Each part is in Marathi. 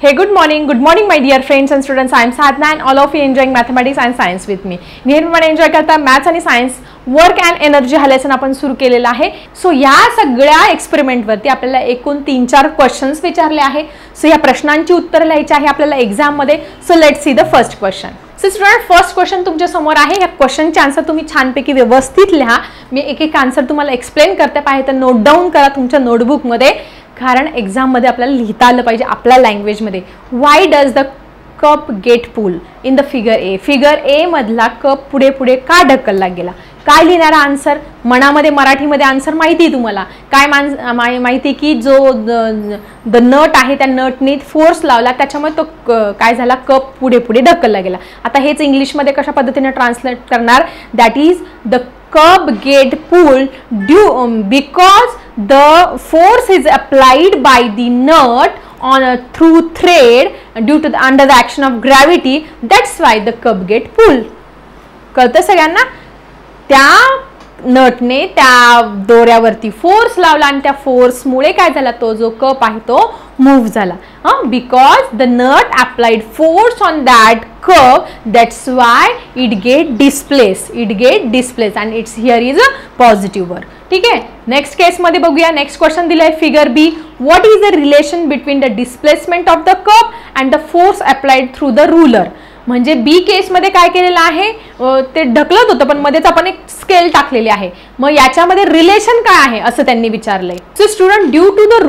Hey, good morning my dear friends and students. I am Sadhna and all of you enjoying mathematics and science with me. नेहमीप्रमाणे एन्जॉय करता मॅथ्स आणि सायन्स वर्क अँड एनर्जी हा लेसन आपण सुरू केलेला आहे. सो या सगळ्या एक्सपेरिमेंटवरती आपल्याला एकूण 3-4 क्वेश्चन्स विचारले आहे. सो या प्रश्नांची उत्तरं लिहायची आहे आपल्याला एक्झाम मध्ये. So let's see the first question. So student, first question तुमच्या समोर आहे. या क्वेश्चनचे आन्सर तुम्ही छानपैकी व्यवस्थित लिहा. मी एक एक आन्सर तुम्हाला एक्सप्लेन करते पाहिजे तर नोट डाऊन करा तुमच्या नोटबुकमध्ये, कारण एक्झाम मध्ये आपल्याला लिहिता आलं पाहिजे आपल्या लँग्वेजमध्ये. Why does the cup get pull in the figure A. Figure A मधला कप पुढे पुढे का ढकलला गेला? काय लिहिणारा आन्सर? मनामध्ये मराठीमध्ये आन्सर माहिती आहे तुम्हाला. काय माहिती की जो द नट आहे त्या नटने फोर्स लावला त्याच्यामुळे तो काय झाला, कप पुढे पुढे ढकलला गेला. आता हेच इंग्लिशमध्ये कशा पद्धतीने ट्रान्सलेट करणार? That is the cup get pulled because the force is applied by the nut on a through thread due to under the action of gravity. That's why the cup get pulled. कळतं सगळ्यांना? त्या नटने त्या दोऱ्यावरती फोर्स लावला आणि त्या फोर्समुळे काय झाला, तो जो कप आहे तो मूव झाला. Because the nut applied force on that cup, that's why it get displace and its here is a positive work. ठीक आहे. नेक्स्ट केस मध्ये बघूया. नेक्स्ट क्वेश्चन दिलाय figure B. What is the relation between the displacement of the cup and the force applied through the ruler? म्हणजे बी केस मध्ये काय केलेलं आहे, ते ढकलत होतं पण मध्येच आपण एक स्केल टाकलेली आहे. मग याच्यामध्ये रिलेशन काय आहे असं त्यांनी विचारलंय. So student, due to the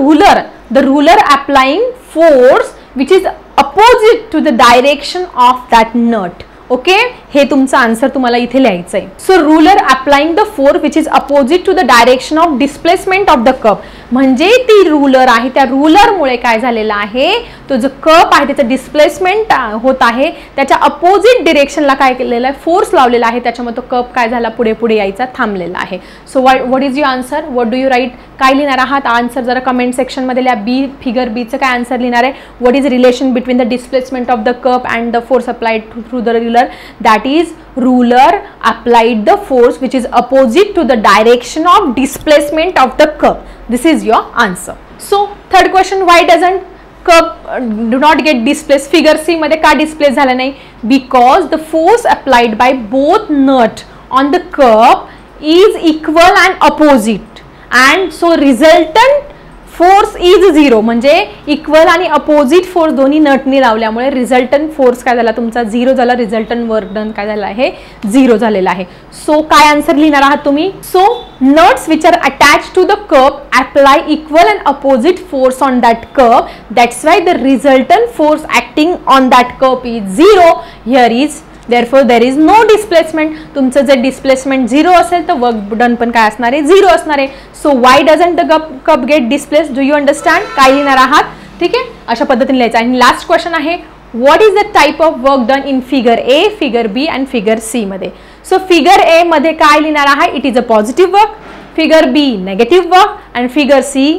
ruler applying force which is opposite to the direction of that nut. Okay, हे तुमचं आन्सर तुम्हाला इथे लिहायचं आहे. So ruler applying the force which is opposite to the direction of displacement of the cup. म्हणजे ती रूलर आहे, त्या रूलरमुळे काय झालेलं आहे, तो जो कप आहे त्याचं डिस्प्लेसमेंट होत आहे, त्याच्या अपोजिट डिरेक्शनला काय केलेलं आहे, फोर्स लावलेला आहे. त्याच्यामुळे तो कप काय झाला, पुढे पुढे यायचा थांबलेला आहे. So what is your answer? What do you write? काय लिहिणार आहात आन्सर जरा कमेंट सेक्शन मध्ये लिहा. बी फिगर बीचं काय आन्सर लिहिणार आहे? What is relation between the displacement of the cup and the force applied through the ruler? That is, ruler applied the force which is opposite to the direction of displacement of the cup. This is your answer. So third question, why doesn't cup do not get displaced? Figure C मध्ये का displace झाला नाही? Because the force applied by both nut on the cup is equal and opposite, and so resultant force is 0. म्हणजे इक्वल आणि अपोजिट फोर्स दोन्ही नटनी लावल्यामुळे रिझल्टंट फोर्स काय झाला, तुमचा 0 झाला. रिझल्टंट वर्क डन काय झाला आहे, 0 झालेला आहे. सो काय आन्सर लिहिणार आहात तुम्ही? So nuts which are attach to the cup apply equal and opposite force on that cup. That's why the resultant force acting on that cup is 0. Here is therefore there is no displacement. तुमचं जर डिस्प्लेसमेंट 0 असेल तर वर्क डन पण काय असणार आहे, 0 असणार आहे. So why doesn't the cup get displaced? Do you understand? काय लिहिणार आहात? ठीक आहे, अशा पद्धतीने लिहायचं. आणि लास्ट क्वेश्चन आहे, what is the type of work done in figure A, figure B and figure C मध्ये? सो फिगर ए मध्ये काय लिहिणार आहे? It is a positive work. Figure B negative work. And figure C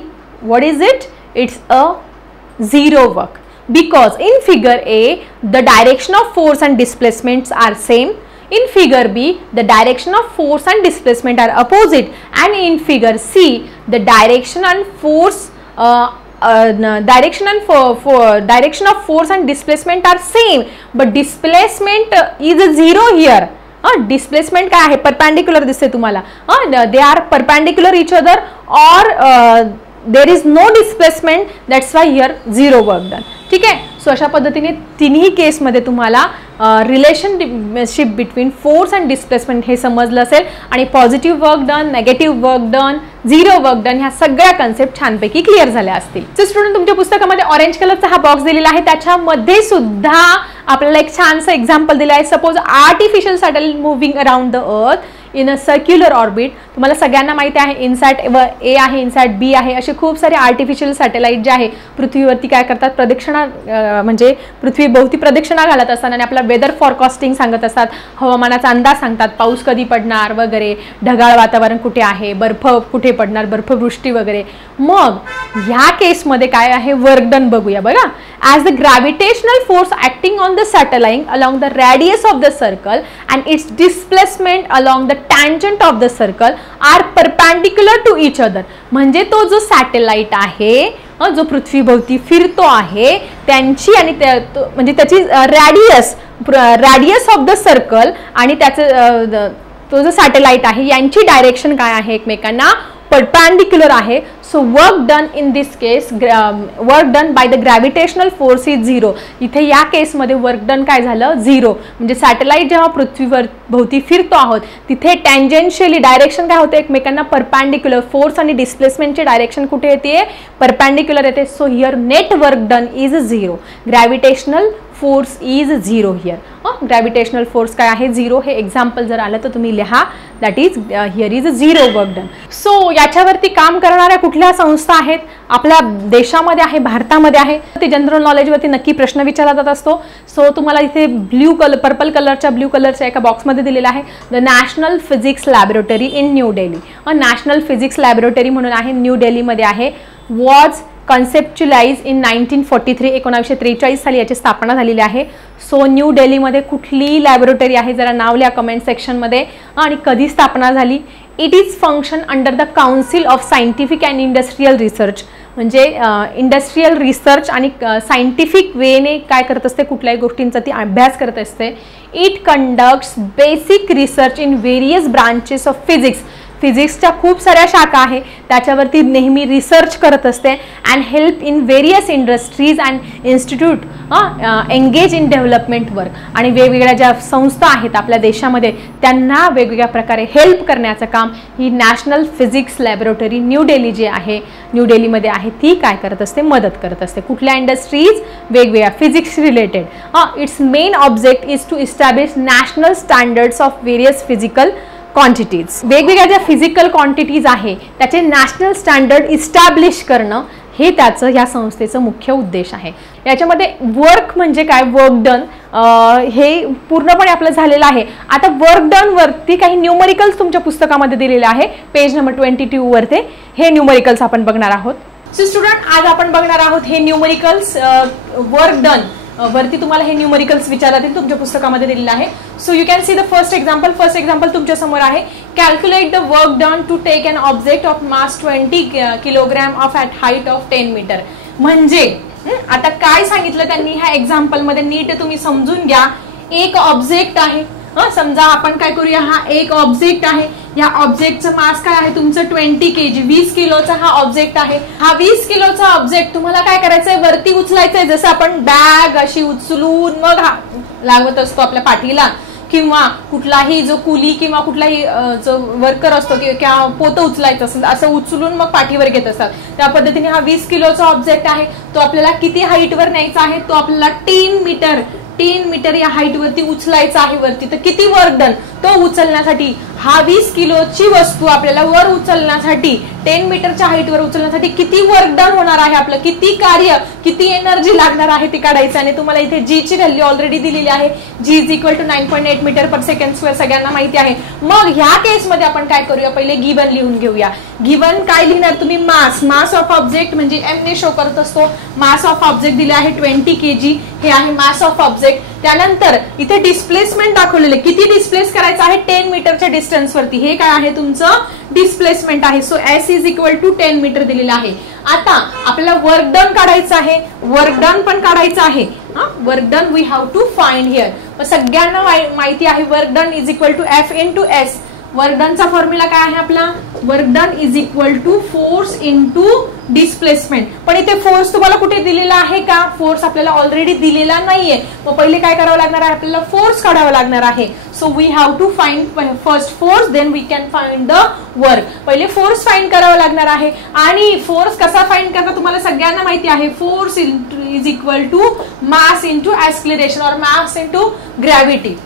what is it? It's a 0 work. Because in figure A the direction of force and displacements are same, in figure B the direction of force and displacement are opposite, and in figure C the direction and force direction of force and displacement are same, but displacement is a 0 here. Displacement काय आहे? परपेंडिक्युलर दिसते तुम्हाला. They are perpendicular each other, or there is no displacement, that's why here 0 work done. ठीक आहे. सो अशा पद्धतीने तिन्ही केसमध्ये तुम्हाला relationship between force and displacement हे समजलं असेल, आणि positive work done, negative work done, 0 work done ह्या सगळ्या कन्सेप्ट छानपैकी क्लिअर झाल्या असतील. सो स्टुडंट, तुमच्या पुस्तकामध्ये ऑरेंज कलरचा हा बॉक्स दिलेला आहे, त्याच्यामध्ये सुद्धा आपल्याला एक छानसं एक्झाम्पल दिलं आहे. Suppose artificial satellite moving around the earth in a circular orbit. तुम्हाला सगळ्यांना माहिती आहे इनसॅट ए आहे, इनसॅट बी आहे, असे खूप सारे आर्टिफिशियल सॅटेलाइट जे आहे पृथ्वीवरती काय करतात, प्रदक्षिणा म्हणजे पृथ्वीभोवती प्रदक्षिणा घालत असतात आणि आपला वेदर फॉरकास्टिंग सांगत असतात, हवामानाचा अंदाज सांगतात, पाऊस कधी पडणार वगैरे, ढगाळ वातावरण कुठे आहे, बर्फ कुठे पडणार, बर्फवृष्टी वगैरे. मग ह्या केसमध्ये काय आहे, वर्क डन बघूया. बघा, as the gravitational force acting on the satellite along the radius of the circle and its displacement along the tangent of the circle are perpendicular to each other. म्हणजे तो जो सॅटेलाइट आहे जो पृथ्वीभोवती फिरतो आहे त्यांची आणि म्हणजे त्याची रॅडियस ऑफ द सर्कल आणि त्याचं तो जो सॅटेलाइट आहे यांची डायरेक्शन काय आहे एकमेकांना परपेंडिक्युलर आहे. So work done in this case work done by the gravitational force is 0. इथे या केसमध्ये वर्क डन काय झालं 0. म्हणजे सॅटेलाइट जेव्हा पृथ्वीवर भोवती फिरतो आहोत तिथे टँजेन्शियली डायरेक्शन काय होते एकमेकांना परपेंडिक्युलर. फोर्स आणि डिस्प्लेसमेंटची डायरेक्शन कुठे येते परपेंडिक्युलर येते. So here net work done is 0. Gravitational force is 0 here. Gravitational force काय आहे 0. हे एक्झाम्पल जर आलं तर तुम्ही लिहा that is here is 0 work done. So याच्यावरती काम करणाऱ्या कुठल्या संस्था आहेत आपल्या देशामध्ये आहे भारतामध्ये आहे. ते जनरल नॉलेजवरती नक्की प्रश्न विचारला जात असतो. सो तुम्हाला इथे पर्पल कलरच्या एका बॉक्समध्ये दिलेला आहे the national physics laboratory in new Delhi. National physics laboratory म्हणून आहे न्यू दिल्लीमध्ये आहे. वॉज कन्सेप्च्युलाइज इन 1943 1943 साली याची स्थापना झालेली आहे. सो न्यू दिल्लीमध्ये कुठली लॅबोरेटरी आहे जरा नाव लिहा कमेंट सेक्शनमध्ये आणि कधी स्थापना झाली. It is function under the council of scientific and industrial research. म्हणजे इंडस्ट्रियल रिसर्च आणि सायंटिफिक वेने काय करत असते कुठल्याही गोष्टींचा ती अभ्यास करत असते. It conducts basic research in various branches of physics. फिजिक्सच्या खूप साऱ्या शाखा आहे त्याच्यावरती नेहमी रिसर्च करत असते. And help in various industries and institute engage in development work. आणि वेगवेगळ्या ज्या संस्था आहेत आपल्या देशामध्ये त्यांना वेगवेगळ्या प्रकारे हेल्प करण्याचं काम ही national physics laboratory New Delhi जी आहे न्यू दिल्लीमध्ये आहे ती काय करत असते मदत करत असते. कुठल्या इंडस्ट्रीज वेगवेगळ्या physics related. Its main object is to establish national standards of various physical quantities. वेगवेगळ्या ज्या फिजिकल क्वांटिटीज आहे त्याचे नॅशनल स्टँडर्ड इस्टॅब्लिश करणं हे त्याचं ह्या संस्थेचं मुख्य उद्देश आहे. याच्यामध्ये वर्क म्हणजे काय वर्क डन हे पूर्णपणे आपलं झालेलं आहे. आता वर्क डन वरती काही न्यूमरिकल्स तुमच्या पुस्तकामध्ये दिलेले आहे पेज नंबर 22 वरती हे न्यूमरिकल्स आपण बघणार आहोत. सो स्टुडंट आज आपण बघणार आहोत हे न्यूमरिकल्स वर्क डन वरती तुम्हाला हे न्यूमरिकल्स विचारतील तुमच्या पुस्तकामध्ये दिलेलं आहे. So you can see the first example तुमच्या समोर आहे. Calculate the work done to take an object of mass 20 kilogram of at height of 10 metre. म्हणजे आता काय सांगितलं त्यांनी ह्या एक्झाम्पल मध्ये नीट तुम्ही समजून घ्या. एक ऑब्जेक्ट आहे समजा आपण काय करूया हा एक ऑब्जेक्ट आहे. या ऑब्जेक्टचं मास काय आहे तुमचं 20 kg 20 किलोचा हा ऑब्जेक्ट आहे. हा 20 किलोचा ऑब्जेक्ट तुम्हाला काय करायचंय वरती उचलायचंय. जसं आपण बॅग अशी उचलून मग हा लागवत असतो आपल्या पाठीला किंवा कुठलाही जो कुली किंवा कुठलाही जो वर्कर असतो किंवा पोतं उचलायचं असेल असं उचलून मग पाठीवर घेत असतात. त्या पद्धतीने हा 20 किलोचा ऑब्जेक्ट आहे तो आपल्याला किती हाईटवर न्यायचा आहे तो आपल्याला 10 मीटर या हाईट वरती उचलायचा आहे वरती. तर किती वर्क डन तो उचलण्यासाठी हा 20 किलोची वस्तू आपल्याला वर उचलण्यासाठी 10 मीटरच्या हाईटवर उचलण्यासाठी किती वर्क डन होणार आहे आपलं किती कार्य किती एनर्जी लागणार आहे ती काढायचं. आणि तुम्हाला इथे जी ची व्हॅल्यू ऑलरेडी दिलेली आहे. G is equal to 9.8 metre per second square सगळ्यांना माहिती आहे. मग ह्या केसमध्ये आपण काय करूया पहिले गिवन लिहून घेऊया. गिवन काय लिहिणार तुम्ही मास ऑफ ऑब्जेक्ट म्हणजे एम ने शो करत असतो. मास ऑफ ऑब्जेक्ट दिले आहे 20 kg हे आहे मास ऑफ ऑब्जेक्ट. त्यानंतर इथे डिस्प्लेसमेंट दाखवलेले किती डिस्प्लेस करायचं आहे 10 मीटरच्या डिस्टन्स वरती हे काय आहे तुमचं डिस्प्लेसमेंट आहे. So s is equal to 10 metre दिलेलं आहे. आता आपल्याला वर्क डन काढायचं आहे. वर्क डन पण काढायचं आहे. Work done we have to find here. सगळ्यांना माहिती आहे work done is equal to F into S. Work डनचा फॉर्म्युला काय आहे आपला work done is equal to force into displacement. पण इथे फोर्स तुम्हाला कुठे दिलेला आहे का फोर्स आपल्याला ऑलरेडी दिलेला नाहीये. मग पहिले काय करावं लागणार आहे आपल्याला फोर्स काढावा लागणार आहे. So we have to find first force then we can find the work. पहिले फोर्स फाइंड करावा लागणार आहे. आणि फोर्स कसा फाइंड करता तुम्हाला सगळ्यांना माहिती आहे. Force is equal to mass into acceleration और mass into gravity.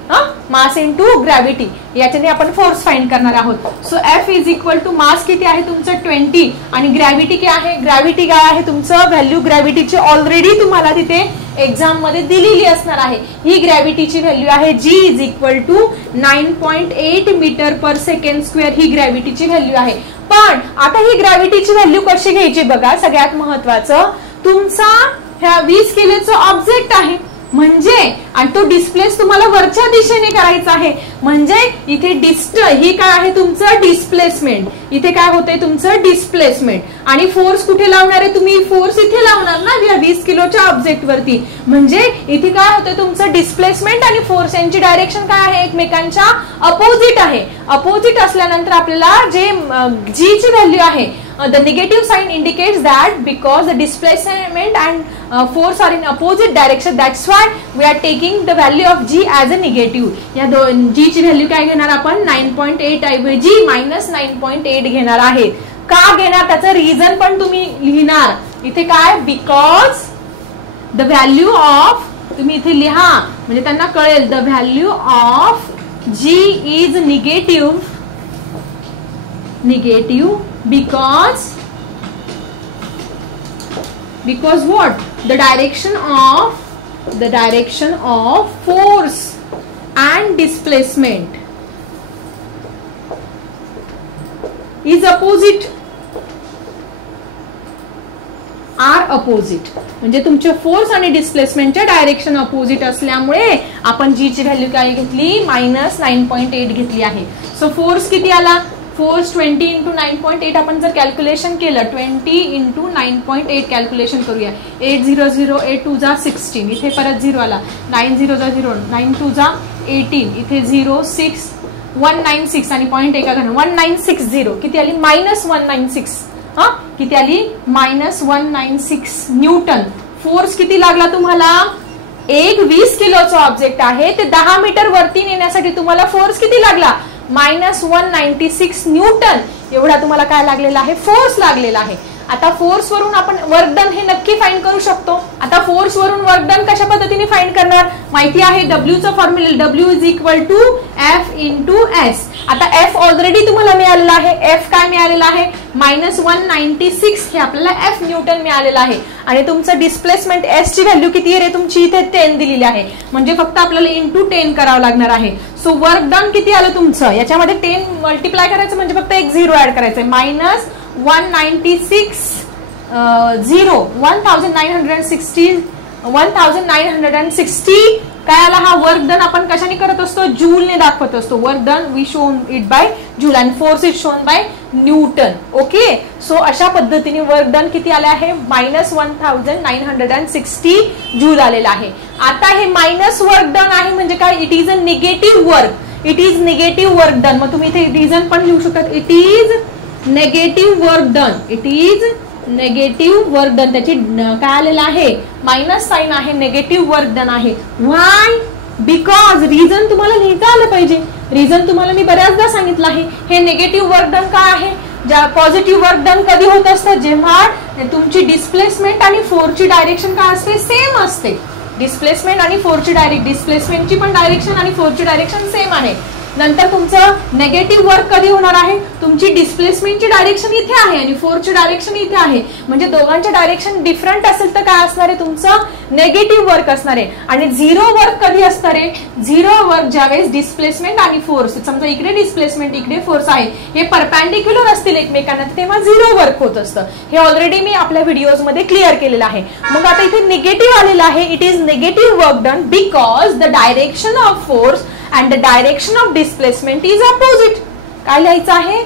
Mass into gravity याच्याने आपण फोर्स फाइंड करणार आहोत. So F is equal to mass किती आहे तुमचं 20 आणि ग्रॅव्हिटी काय आहे ग्रॅव्हिटी काय आहे तुमचं व्हॅल्यू ग्रॅव्हिटीची ऑलरेडी तुम्हाला तिथे एक्झाम मध्ये दिलेली असणार आहे. ही ग्रॅव्हिटीची व्हॅल्यू आहे G is equal to 9.8 metre per second square ही ग्रॅव्हिटीची व्हॅल्यू आहे. पण आता ही ग्रॅव्हिटीची व्हॅल्यू कशी घ्यायची बघा. सगळ्यात महत्वाचं तुमचा ह्या 20 किलोचा ऑब्जेक्ट आहे म्हणजे आणि तो डिस्प्लेस तुम्हाला वरच्या दिशेने करायचा आहे, म्हणजे इथे ही काय आहे तुमचं डिस्प्लेसमेंट, इथे काय होतंय तुमचं डिस्प्लेसमेंट. आणि फोर्स कुठे लावणार आहे तुम्ही, फोर्स इथे लावणार ना या 20 किलोच्या ऑब्जेक्ट वरती. म्हणजे इथे काय होतंय तुमचं डिस्प्लेसमेंट आणि फोर्स यांची डायरेक्शन काय आहे, एकमेकांच्या अपोजिट आहे. अपोजिट असल्यानंतर आपल्याला जे जी ची व्हॅल्यू आहे, the negative sign indicates that because the displacement and force are in opposite direction, that's why we are taking the value of g as a negative. या g ची व्हॅल्यू काय घेणार आपण 9.8 ऐवजी -9.8 घेणार आहे. का घेणार त्याचं रिझन पण तुम्ही लिहिणार इथे काय, बिकॉज द व्हॅल्यू ऑफ, तुम्ही इथे लिहा म्हणजे त्यांना कळेल, the value of g is negative because what, the direction of force and displacement is opposite, are opposite. म्हणजे तुमचे फोर्स आणि डिस्प्लेसमेंटच्या डायरेक्शन अपोजिट असल्यामुळे आपण जी ची व्हॅल्यू काय घेतली, -9.8 घेतली आहे. सो फोर्स किती आला, फोर्स 20 × 9.8 आपण जर कॅल्क्युलेशन केलं, 20 × 9.8 कॅल्क्युलेशन करूया. 8 0 0 8 2 जा 16, इथे परत 0 आला, 9 0 जा 0, 9 2 जा 18, इथे 0 6 196 आणि पॉईंट एका घालून 1960, किती आली -196. हा किती आली -196 न्यूटन. फोर्स किती लागला तुम्हाला, एक 20 किलोचा ऑब्जेक्ट आहे ते 10 मीटर वरती नेण्यासाठी तुम्हाला फोर्स किती लागला, -196 न्यूटन एवढा तुम्हाला काय लागलेला आहे, फोर्स लागलेला आहे. आता फोर्स वरून आपण वर्क डन हे नक्की फाइंड करू शकतो. आता फोर्स वरून वर्क डन कशा पद्धतीने फाइंड करणार, माहिती आहे W चा फॉर्म्युला, W = F × S. आता F ऑलरेडी तुम्हाला मिळालेला आहे, F काय मिळालेला आहे -196, हे आपल्याला F न्यूटन मिळालेला आहे. आणि तुमचं डिस्प्लेसमेंट S ची व्हॅल्यू किती आहे तुमची, इथे 10 दिलेली आहे, म्हणजे फक्त आपल्याला × 10 करावं लागणार आहे. सो वर्क डन किती आलं तुमचं, याच्यामध्ये 10 मल्टिप्लाय करायचं म्हणजे फक्त एक 0 ऍड करायचंय, -196 0 1960 काय आला. हा वर्क डन आपण कशाने करत असतो, जूलने दाखवत असतो. Work done we shown it by joule and force is shown by newton. Okay, so अशा पद्धतीने वर्क डन किती आले आहे, -1960 जूल आलेला आहे. आता हे मायनस वर्क डन आहे म्हणजे काय, it is a negative work, it is negative work done. मग तुम्ही इथे रिझन पण लिहू शकता, it is negative work done, it is negative work done. त्याची काय आलेलं आहे, मायनस साइन आहे, नेगेटिव्ह वर्क डन आहे. व्हाय, बिकॉज रिझन तुम्हाला लिहिता आलं पाहिजे. रिझन तुम्हाला मी बऱ्याचदा सांगितलं आहे, हे नेगेटिव्ह वर्क डन काय आहे, ज्या पॉझिटिव्ह वर्क डन कधी होत असतं, जेव्हा तुमची डिस्प्लेसमेंट आणि फोर्सची डायरेक्शन काय असते, सेम असते. डिस्प्लेसमेंट आणि फोर्सची डिस्प्लेसमेंटची पण डायरेक्शन आणि फोर्सची डायरेक्शन सेम आहे. नंतर तुमचं नेगेटिव्ह वर्क कधी होणार आहे, तुमची डिस्प्लेसमेंटची डायरेक्शन इथे आहे आणि फोर्सची डायरेक्शन इथे आहे, म्हणजे दोघांचे डायरेक्शन डिफरंट असेल तर काय असणार आहे, तुमचं नेगेटिव्ह वर्क असणार आहे. आणि झिरो वर्क कधी असणार आहे, झिरो वर्क ज्यावेळेस डिस्प्लेसमेंट आणि फोर्स, समजा इकडे डिस्प्लेसमेंट इकडे फोर्स आहे, हे परपॅन्डिक्युलर असतील एकमेकांना, तेव्हा झिरो वर्क होत असतं. हे ऑलरेडी मी आपल्या व्हिडिओज मध्ये क्लिअर केलेलं आहे. मग आता इथे निगेटिव्ह आलेलं आहे, it is negative work done because the direction of force and the direction of displacement is opposite. काय लिहायचं आहे,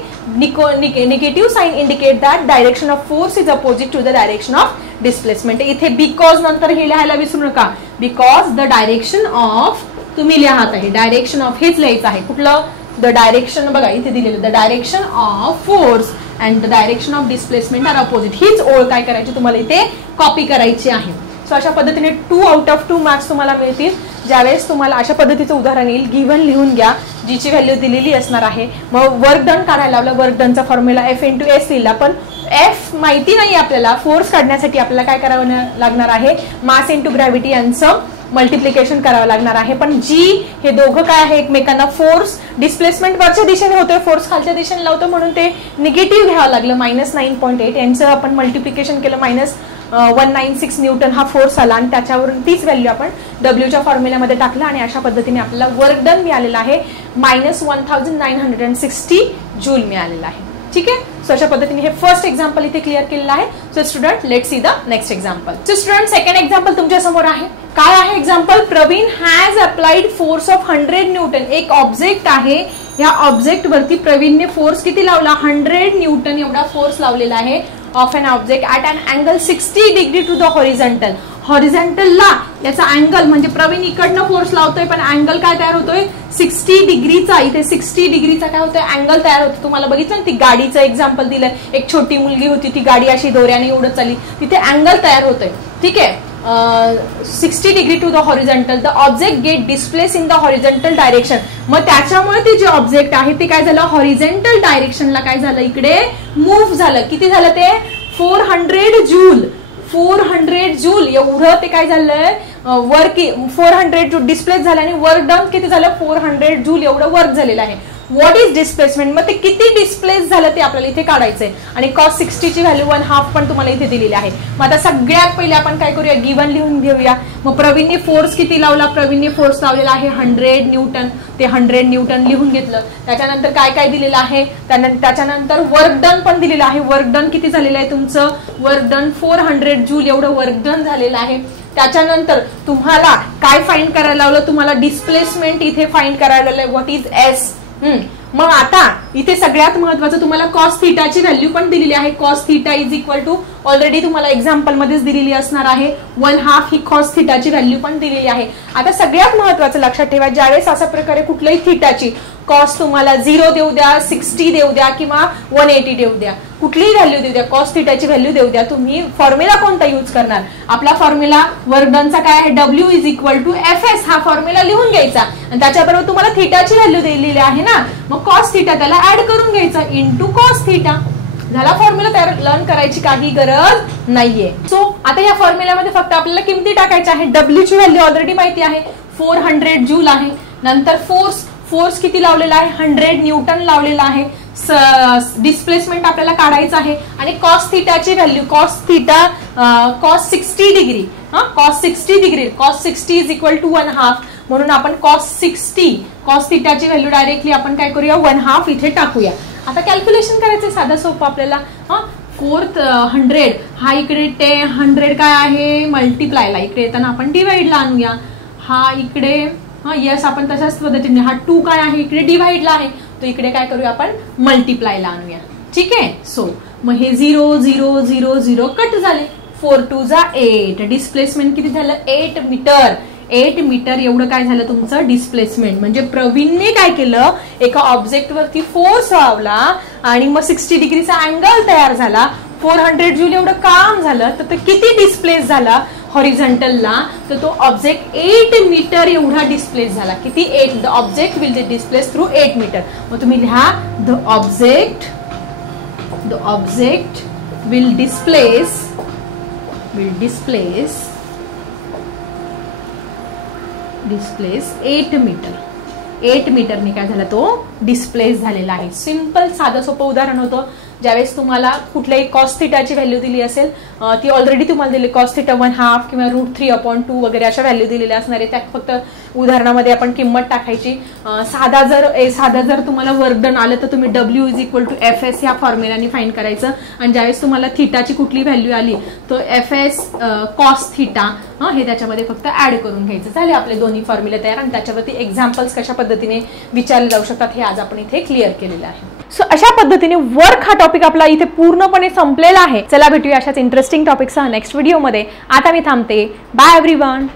negative sign indicate that direction of force is opposite to the direction of displacement. इथे because नंतर हे लिहायला विसरू नका, because the direction of, तुम्ही लिहत आहे डायरेक्शन ऑफ, हेच लिहायचं आहे. कुठलं, द डायरेक्शन बघा इथे दिलेलं, the direction of force and the direction of displacement are opposite. हीच ओळ काय करायची तुम्हाला इथे कॉपी करायची आहे. सो अशा पद्धतीने 2 out of 2 मार्क्स तुम्हाला मिळतील ज्यावेळेस तुम्हाला अशा पद्धतीचं उदाहरण येईल. गिव्हन लिहून घ्या, जीची व्हॅल्यू दिलेली असणार आहे. मग वर्क डन काढायला लावला, वर्क डनचा फॉर्म्युला F × S लिहिला, पण F माहिती नाही आपल्याला. फोर्स काढण्यासाठी आपल्याला काय करावं लागणार आहे, मास × ग्रॅव्हिटी यांचं मल्टिप्लिकेशन करावं लागणार आहे. पण जी हे दोघं काय आहे एकमेकांना, फोर्स डिस्प्लेसमेंट वरच्या दिशेने होतोय, फोर्स खालच्या दिशेने लावतो, म्हणून ते निगेटिव्ह घ्यावं लागलं. -9.8 यांचं आपण मल्टिप्लिकेशन केलं, -196 न्यूटन हा फोर्स आला आणि त्याच्यावरून तीच व्हॅल्यू आपण डब्ल्यूच्या फॉर्म्युल्यामध्ये टाकलं आणि अशा पद्धतीने आपल्याला वर्क डन मिळालेला आहे -1960 जूल मिळालेला आहे. ठीक आहे, सो अशा पद्धतीने हे फर्स्ट एक्झाम्पल इथे क्लिअर केलेलं आहे. So student, let's see the next example. So student, second example तुमच्या समोर आहे. काय आहे example, Praveen has applied force of 100 newton. एक ऑब्जेक्ट आहे, या ऑब्जेक्ट वरती प्रवीणने फोर्स किती लावला, 100 न्यूटन एवढा फोर्स लावलेला आहे of an object at an angle 60 degree to the horizontal. हॉरिझॉन्टलला याचा अँगल म्हणजे प्रवीण इकडनं फोर्स लावतोय पण अँगल काय तयार होतोय 60 डिग्रीचा. इथे 60 डिग्रीचा काय होतोय अँगल तयार होतो. तुम्हाला बघितलं ना ती गाडीचं एक्झाम्पल दिलंय, एक छोटी मुलगी होती ती गाडी अशी दोऱ्याने उडत चालली, तिथे अँगल तयार होतोय. ठीक आहे, 60 degree to the horizontal. The object get displace in the horizontal direction. मग त्याच्यामुळे ते जे ऑब्जेक्ट आहे ते काय झालं, हॉरिझॉन्टल डायरेक्शनला काय झालं, इकडे मूव्ह झालं. किती झालं ते 400 जूल. 400 जूल एवढं ते काय झालंय वर्क, 400 जूल डिस्प्लेस झालं आणि वर्क डन किती झालं 400 जूल एवढं वर्क झालेलं आहे. व्हॉट इज डिस्प्लेसमेंट, मग ते किती डिस्प्लेस झालं ते आपल्याला इथे काढायचंय. आणि कॉस 60 ची व्हॅल्यू 1/2 पण तुम्हाला इथे दिलेली आहे. मग आता सगळ्यात पहिले आपण काय करूया, गिवन लिहून घेऊया. मग प्रवीणने फोर्स किती लावला, प्रवीणने फोर्स लावलेला आहे 100 न्यूटन. ते 100 न्यूटन लिहून घेतलं. त्याच्यानंतर काय काय दिलेलं आहे, त्याच्यानंतर वर्क डन पण दिलेलं आहे. वर्क डन किती झालेलं आहे तुमचं, वर्क डन 400 जूल एवढं वर्क डन झालेलं आहे. त्याच्यानंतर तुम्हाला काय फाइंड करायला लावलं, तुम्हाला डिस्प्लेसमेंट इथे फाइंड करायला लावलं, व्हॉट इज एस. मग आता इथे सगळ्यात महत्वाचं तुम्हाला कॉस थीटाची व्हॅल्यू पण दिलेली आहे. Cos theta is equal to already तुम्हाला एक्झाम्पल मध्येच दिलेली असणार आहे 1/2 ही कॉस थीटाची व्हॅल्यू पण दिलेली आहे. आता सगळ्यात महत्वाचं लक्षात ठेवा, ज्यावेळेस अशा प्रकारे कुठल्याही थीटाची कॉस तुम्हाला 0 देऊ द्या, 60 देऊ द्या किंवा 180 देऊ द्या, कुठलीही व्हॅल्यू देऊ द्या, कॉस थीटाची व्हॅल्यू देऊ द्या, तुम्ही फॉर्म्युला कोणता यूज करणार, आपला फॉर्म्युला वर्क डनचा काय आहे W is equal to FS हा फॉर्म्युला लिहून घ्यायचा आणि त्याच्याबरोबर तुम्हाला थीटाची व्हॅल्यू दिलेली आहे ना, मग कॉस थीटा त्याला ऍड करून घ्यायचा इंटू कॉस थीटा. झाला फॉर्म्युला तयार, लर्न करायची काही गरज नाहीये. सो आता या फॉर्म्युल्यामध्ये फक्त आपल्याला किमती टाकायच्या आहे. W ची व्हॅल्यू ऑलरेडी माहिती आहे 400 जूल आहे. नंतर फोर्स किती लावलेला आहे 100 न्यूटन लावलेला आहे. डिस्प्लेसमेंट आपल्याला काढायचं आहे आणि कॉस थीटाची value cos 60 degree cos 60 degree cos 60 is equal to 1/2 म्हणून आपण कॉस थीटाची व्हॅल्यू डायरेक्टली आपण काय करूया 1/2 इथे टाकूया. आता कॅल्क्युलेशन करायचं साधं सोपं आपल्याला. 400 हा इकडे 100 काय आहे मल्टिप्लायला, इकडे येताना आपण डिवाइडला आणूया. हा इकडे यस आपण तशाच पद्धतीने हा 2 काय आहे इकडे डिवाइडला आहे, तो इकडे काय करूया आपण मल्टिप्लायला आणूया. ठीक आहे, सो मग हे 0 0 0 0 कट झाले. 4 2 जा 8. डिस्प्लेसमेंट किती झालं 8 मीटर. 8 मीटर एवढं काय झालं तुमचं डिस्प्लेसमेंट. म्हणजे प्रवीणने काय केलं, एका ऑब्जेक्ट वरती फोर्स लावला आणि मग 60 डिग्रीचा अँगल तयार झाला. 400 जूल एवढं काम झालं, तर किती डिस्प्लेस झाला हॉरिझॉन्टलला, तर तो ऑब्जेक्ट 8 मीटर एवढा डिस्प्लेस झाला. किती 8. The object will displace through 8 metre. मग तुम्ही लिहा the object will displace 8 metre. 8 मीटरने काय झाला तो डिस्प्लेस झालेला आहे. सिंपल साधं सोपं उदाहरण होतं. ज्यावेळेस तुम्हाला कुठल्याही कॉस थीटाची व्हॅल्यू दिली असेल, ती ऑलरेडी तुम्हाला दिली कॉस थीटा 1/2 किंवा √3/2 वगैरे अशा व्हॅल्यू दिलेल्या असणार आहे. त्या फक्त उदाहरणामध्ये आपण किंमत टाकायची. साधा जर तुम्हाला वर्क डन आलं तर तुम्ही W is equal to FS या फॉर्म्युलाने फाइंड करायचं आणि ज्यावेळेस तुम्हाला थीटाची कुठली व्हॅल्यू आली तो FS कॉस थीटा हे त्याच्यामध्ये फक्त ऍड करून घ्यायचं. झाले आपले दोन्ही फॉर्म्युले तयार आणि त्याच्यावरती एक्झाम्पल्स कशा पद्धतीने विचारले जाऊ शकतात हे आज आपण इथे क्लिअर केलेलं आहे. सो अशा पद्धतीने वर्क हा टॉपिक आपला इथे पूर्णपणे संपलेला आहे. चला भेटूया अशाच इंटरेस्टिंग टॉपिकसह नेक्स्ट व्हिडिओमध्ये. आता मी थांबते. Bye everyone.